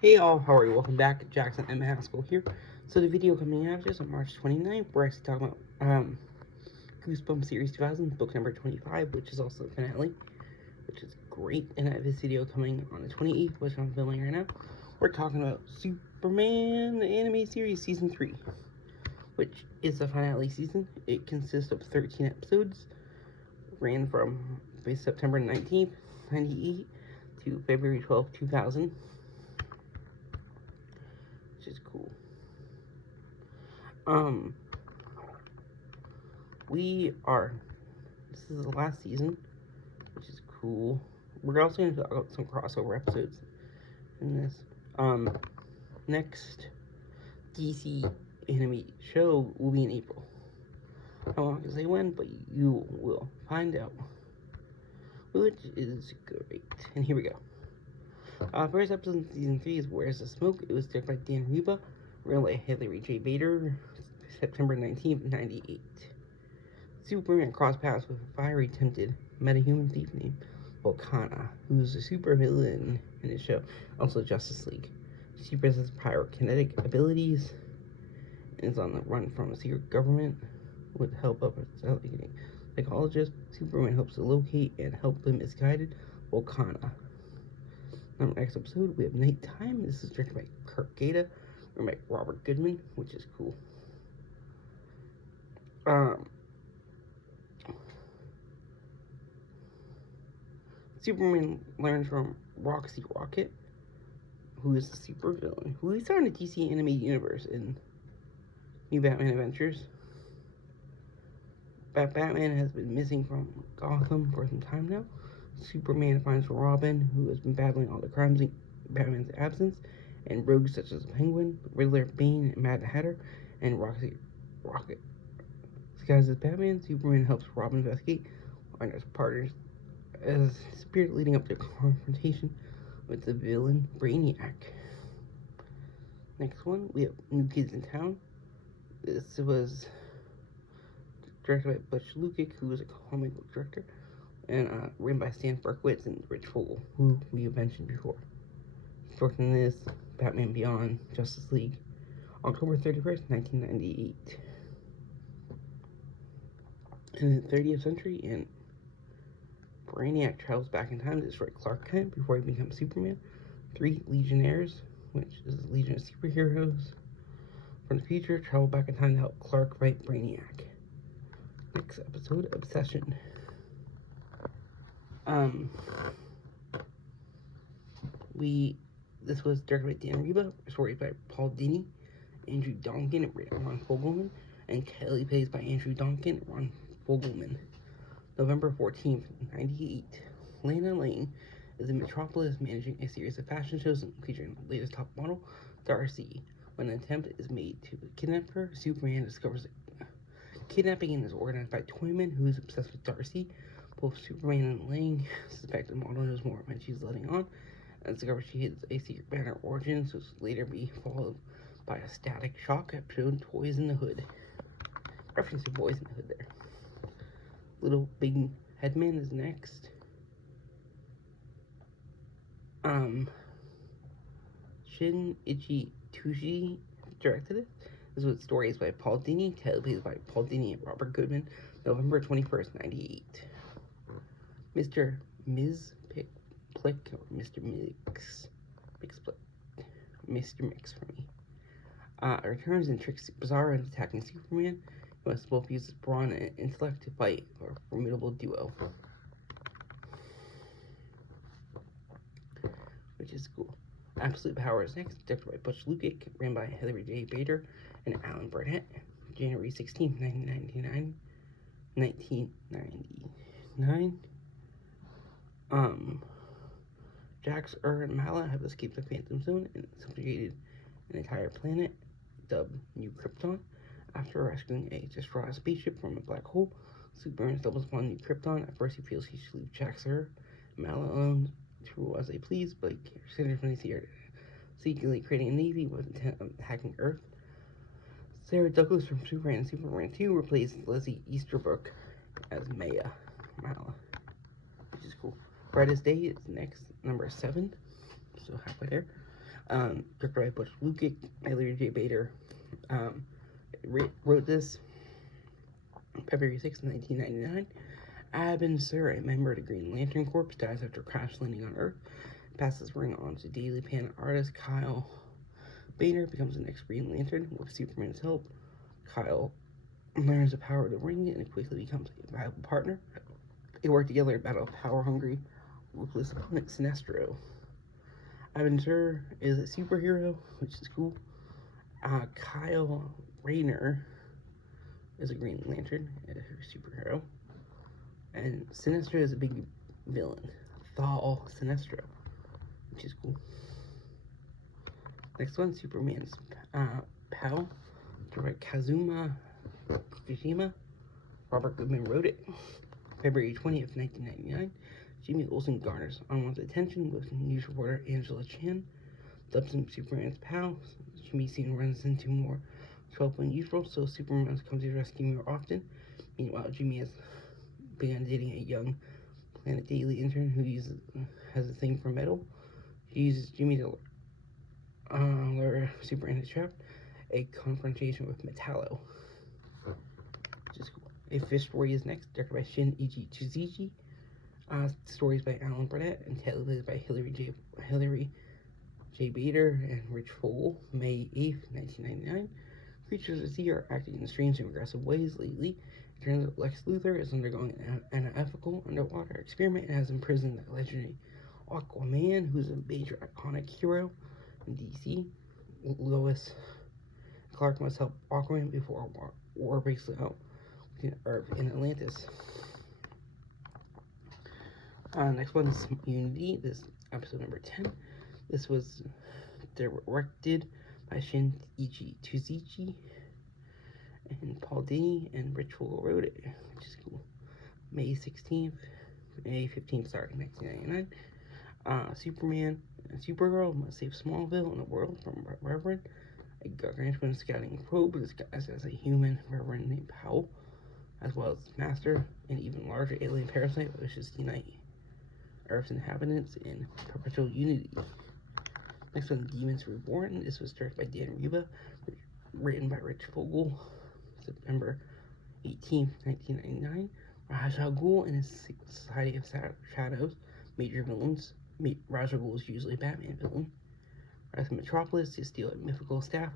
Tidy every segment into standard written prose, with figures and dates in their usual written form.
Hey all, how are you? Welcome back. Jackson M. Haskell here. So the video coming after is on March 29th. We're actually talking about Goosebumps Series 2000, book number 25, which is also the finale, which is great. And I have this video coming on the 28th, which I'm filming right now. We're talking about Superman, the anime series, season 3, which is the finale season. It consists of 13 episodes, ran from September 19th, 98 to February 12th, 2000. Which is cool. This is the last season, which is cool. We're also going to talk about some crossover episodes in this. Next DC animated show will be in April. I'm not going to say when, but you will find out. Which is great. And here we go. First episode in season 3 is Where's the Smoke? It was directed by Dan Reba, written by Hilary J. Bader, September 19th, 98. Superman crossed paths with a fiery, tempted, metahuman thief named Volcana, who's a supervillain in the show, also Justice League. She possesses pyrokinetic abilities and is on the run from a secret government. With help of a psychologist, Superman hopes to locate and help the misguided Volcana. Next episode, we have Nighttime. This is directed by Kirk Gata, written by Robert Goodman, which is cool. Superman learns from Roxy Rocket, who is the supervillain, who we saw in the DC animated universe in New Batman Adventures. Batman has been missing from Gotham for some time now. Superman finds Robin, who has been battling all the crimes in Batman's absence, and rogues such as Penguin, Riddler, Bane, and Mad Hatter, and Roxy Rocket. Disguised as Batman, Superman helps Robin investigate and his partners as spirit leading up to confrontation with the villain Brainiac. Next one, we have New Kids in Town. This was directed by Butch Lukic, who is a comic book director, and written by Stan Berkowitz and Rich Fogel, who we have mentioned before. He's worked in this, Batman Beyond, Justice League, October 31st, 1998. In the 30th century, and Brainiac travels back in time to destroy Clark Kent before he becomes Superman. 3 Legionnaires, which is a legion of superheroes from the future, travel back in time to help Clark fight Brainiac. Next episode, Obsession. This was directed by Dan Reba, story by Paul Dini, Andrew Donkin, Ron Fogelman, and Kelly plays by Andrew Donkin, Ron Fogelman. November 14th, 98. Lana Lang is in Metropolis managing a series of fashion shows featuring the latest top model, Darcy. When an attempt is made to kidnap her, Superman discovers kidnapping and is organized by Toyman, who is obsessed with Darcy. Both Superman and Lang suspect the model knows more than she's letting on, and discover she has a secret banner origin, so it's later be followed by a Static Shock episode, Toys in the Hood. Reference to Boys in the Hood there. Little Big Headman is next. Shinichi Tushi directed it. This was stories by Paul Dini, teleplays by Paul Dini and Robert Goodman, November 21st, 98. Mr. Ms. Plick, or Mr. Mix for me. Returns and tricks Bizarro into attacking Superman. He must both use his brawn and intellect to fight a formidable duo. Which is cool. Absolute Power is next, directed by Butch Lukic, written by Hilary J. Bader and Alan Burnett. January 16th, 1999. Jax, and Mala have escaped the Phantom Zone and subjugated an entire planet, dubbed New Krypton. After rescuing a distraught spaceship from a black hole, Superman stumbles upon New Krypton. At first, he feels he should leave Jax and Mala alone to rule as they please, but considers when they see her secretly creating a navy with intent of hacking Earth. Sarah Douglas from Superman and Superman 2 replaced Leslie Easterbrook as Maya Mala, which is cool. Brightest Day is next, number 7, so halfway there. Directed by Butch Lukic. Hilary J. Bader wrote this. February 6, 1999. Abin Sur, a member of the Green Lantern Corps, dies after crash landing on Earth. Passes ring on to Daily Planet artist Kyle Boehner, becomes the next Green Lantern with Superman's help. Kyle learns the power of the ring and quickly becomes a viable partner. They work together to battle a power-hungry, ruthless opponent, Sinestro. Abin Sur is a superhero, which is cool. Kyle Rayner is a Green Lantern, a superhero. And Sinestro is a big villain, Thal Sinestro, which is cool. Next one, Superman's pal, directed by Kazuma Kojima. Robert Goodman wrote it. February 20th, 1999. Jimmy Olsen garners unwanted attention with news reporter Angela Chan. Dubs him Superman's pal. Jimmy soon runs into more trouble than usual, so Superman comes to rescue more often. Meanwhile, Jimmy has began dating a young Planet Daily intern who has a thing for metal. She uses Jimmy to lure Superman into trap. A confrontation with Metallo, which is cool. A Fish Story is next, directed by Shin-Ichi Tsuji. Stories by Alan Burnett and television by Hilary J. Bader and Rich Fogel. May 8th, 1999. Creatures of the sea are acting in strange and aggressive ways lately. It turns out Lex Luthor is undergoing an unethical underwater experiment and has imprisoned the legendary Aquaman, who's a major iconic hero in DC. Lois Clark must help Aquaman before war breaks out between Earth and Atlantis. Next one is Unity. This episode number 10. This was directed by Shin-Ichi Tsuji and Paul Dini, and Rich Fogel wrote it, which is cool. May 15th, 1999. Superman and Supergirl must save Smallville and the world from Reverend. A gargantuan scouting probe disguised as a human Reverend named Powell, as well as Master, an even larger alien parasite that wishes to unite Earth's inhabitants in perpetual unity. Next one, Demons Reborn. This was directed by Dan Riva, written by Rich Fogel. September 18th, 1999. Ra's al Ghul and his Society of Shadows, major villains. Ra's al Ghul is usually a Batman villain. Rise of Metropolis to steal a mythical staff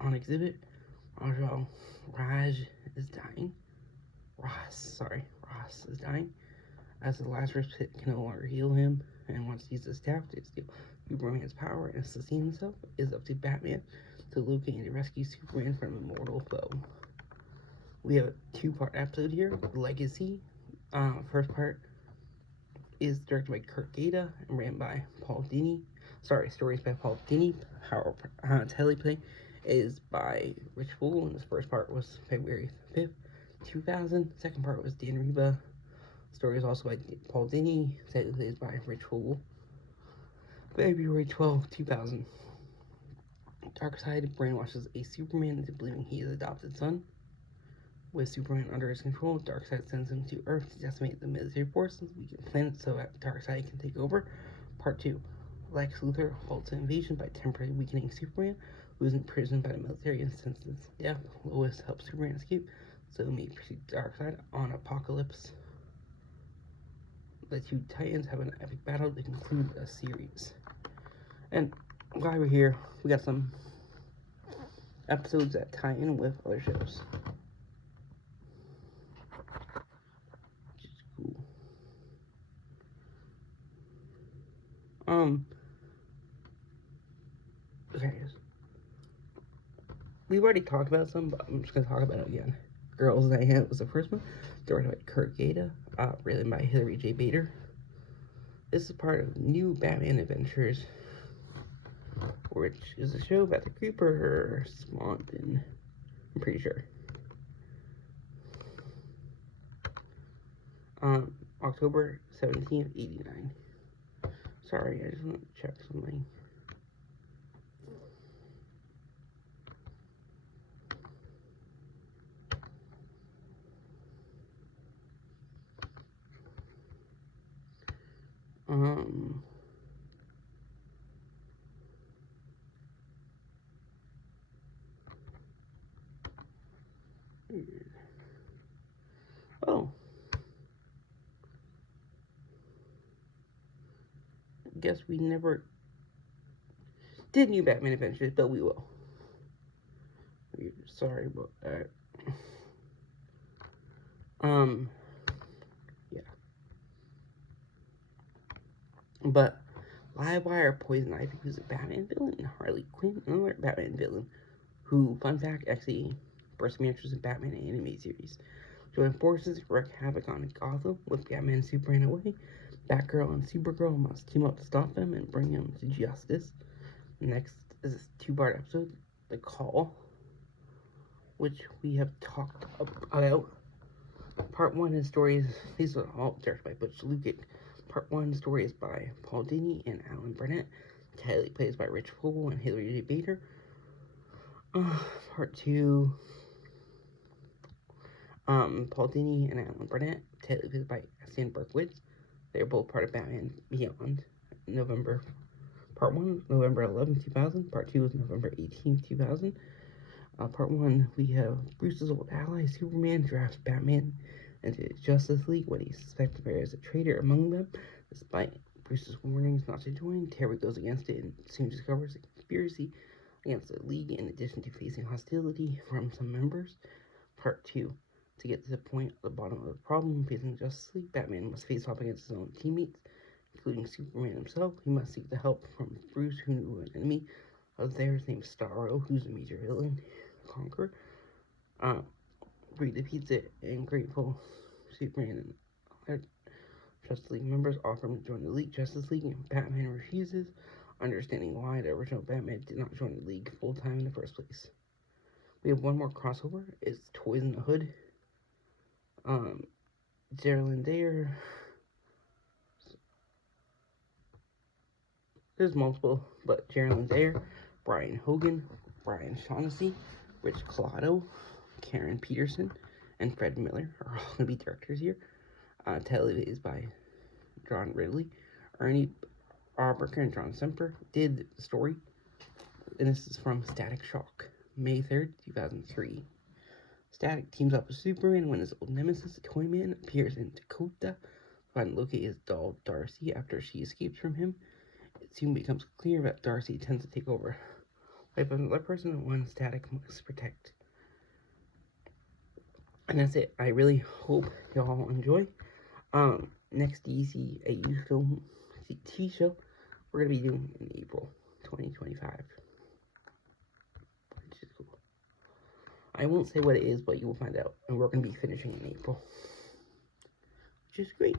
on exhibit. Raj is dying. Ross is dying. As the Lazarus Pit can no longer heal him and wants to use the staff to steal Superman's power and sustain himself, it is up to Batman to locate and rescue Superman from a mortal foe. We have a two-part episode here, Legacy. First part is directed by Kurt Gaeta and ran by Paul Dini. Stories by Paul Dini. Teleplay is by Rich Fogel, and this first part was February 5th, 2000. Second part was Dan Riva. Story is also by Paul Dini. Teleplay is by Rich Fogel. February 12th, 2000. Darkseid brainwashes a Superman into believing he is his adopted son. With Superman under his control, Darkseid sends him to Earth to decimate the military force and weaken the planet so that Darkseid can take over. Part 2. Lex Luthor halts an invasion by temporarily weakening Superman, who is imprisoned by the military and sentenced to death. Lois helps Superman escape, so he may pursue Darkseid on Apocalypse. The two Titans have an epic battle to conclude a series. And while we're here, we got some episodes that tie in with other shows. Which is cool. Okay. We've already talked about some, but I'm just going to talk about it again. Girls Night Out was the first one, directed by Kurt Gaeta, written by Hilary J. Bader. This is part of New Batman Adventures, which is a show about the Creeper Swanton, I'm pretty sure. October 17th, 89. Sorry, I just want to check something. weird. Oh. Guess we never did New Batman Adventures, but we will. Sorry about that. Yeah. But Livewire, Poison Ivy, who's a Batman villain, Harley Quinn, another Batman villain, who, fun fact, actually burst me interest in Batman anime series. Join forces, wreak havoc on Gotham with Batman and Superman away. Batgirl and Supergirl must team up to stop them and bring them to justice. Next is a 2-part episode, The Call, which we have talked about. Part 1 is stories, these are all directed by Butch Lukic. Part 1 story is by Paul Dini and Alan Burnett. Kelly plays by Rich Fogel and Hilary J. Bader. Part 2, Paul Dini and Alan Burnett. Kelly plays by Stan Berkowitz. They're both part of Batman Beyond. Part 1, November 11, 2000. Part 2 is November 18, 2000. Part 1, we have Bruce's old ally, Superman, drafts Batman into the Justice League when he's suspected there is a traitor among them. Despite Bruce's warnings not to join, Terry goes against it and soon discovers a conspiracy against the League in addition to facing hostility from some members. Part 2, to get to the point at the bottom of the problem facing Justice League, Batman must face off against his own teammates, including Superman himself. He must seek the help from Bruce, who knew an enemy of theirs named Starro, who's a major villain, Conqueror. Reed defeats it, and grateful Superman and other Justice League members offer him to join the Justice League, and Batman refuses, understanding why the original Batman did not join the League full-time in the first place. We have one more crossover. It's Toys in the Hood. Geraldine Dare. There's multiple, but Geraldine Dare, Brian Hogan, Brian Shaughnessy, Rich Collado, Karen Peterson, and Fred Miller are all going to be directors here. Television is by John Ridley. Ernie Barker and John Semper did the story. And this is from Static Shock, May 3rd, 2003. Static teams up with Superman when his old nemesis, Toyman, appears in Dakota to find and locate his doll, Darcy, after she escapes from him. It soon becomes clear that Darcy tends to take over life of another person and one Static must protect. And that's it. I really hope y'all enjoy. Next DCAU film, TV show, we're going to be doing in April 2025. Which is cool. I won't say what it is, but you will find out. And we're going to be finishing in April. Which is great.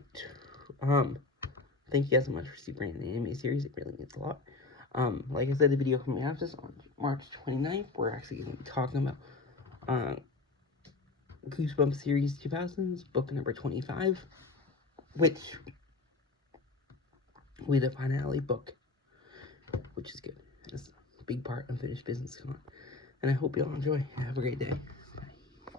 Thank you guys so much for Superman the anime series. It really means a lot. Like I said, the video coming out is on March 29th. We're actually going to be talking about Goosebumps Series 2000s, book number 25, which will be the finale book, which is good. It's a big part of Unfinished Business. And I hope you all enjoy. Have a great day.